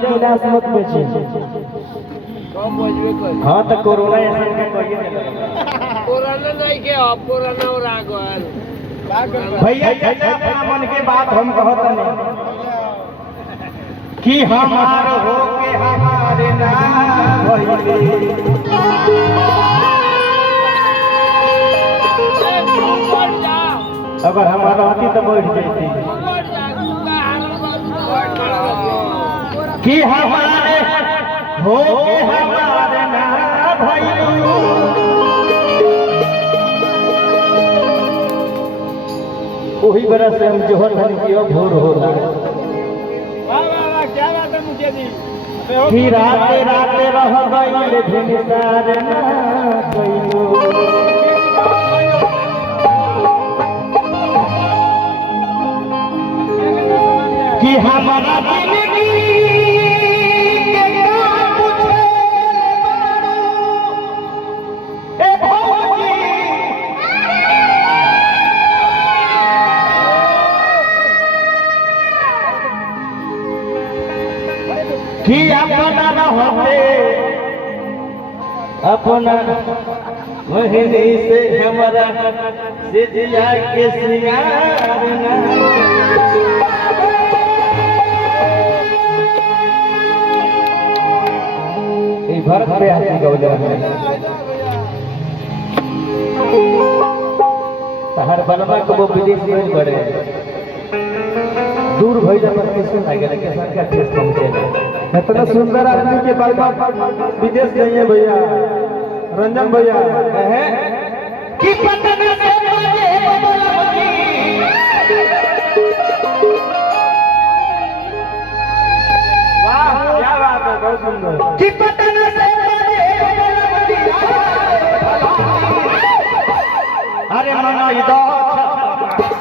गिलास मत बेची। हाँ तो कोरोना ऐसे में कहिए कोरोना नहीं के अब कोरोना और आ गया भैया चाचा अपना मन के बात हम कहत नहीं कि हमार हो के हमारे ना भइले अगर हमारा रहती तो बैठ जाती कि हमारे हो के हमारे ना भइले वही बरा से हम जोहर धन की भोर होला क्या बात है मुझे जी कि राते राते रह गइले भिनसार ना कइलो कि हमारा जिंदगी के का पूछे बारू ए भौजी कि अपना रहते अपना वही से हमारा सिजिया के सिंगार ना भारत पे आती गौजा हर बलमा को वो विदेश नहीं बढ़े दूर भई जब कैसे लागे लेकिन सरकार देश पहुंचे इतना सुंदर आदमी के बलमा विदेश नहीं है भैया रंजन भैया है कि पटना से बाजे बबलवती वाह क्या बात है बहुत सुंदर कि पटना से बाजे बबलवती अरे मना इधर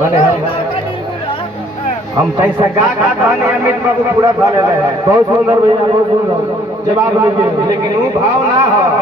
माने हम कैसा गा गाने अमित बाबू पूरा खा ले रहे हैं बहुत सुंदर भैया बहुत सुंदर जवाब लीजिए लेकिन वो भाव ना हो।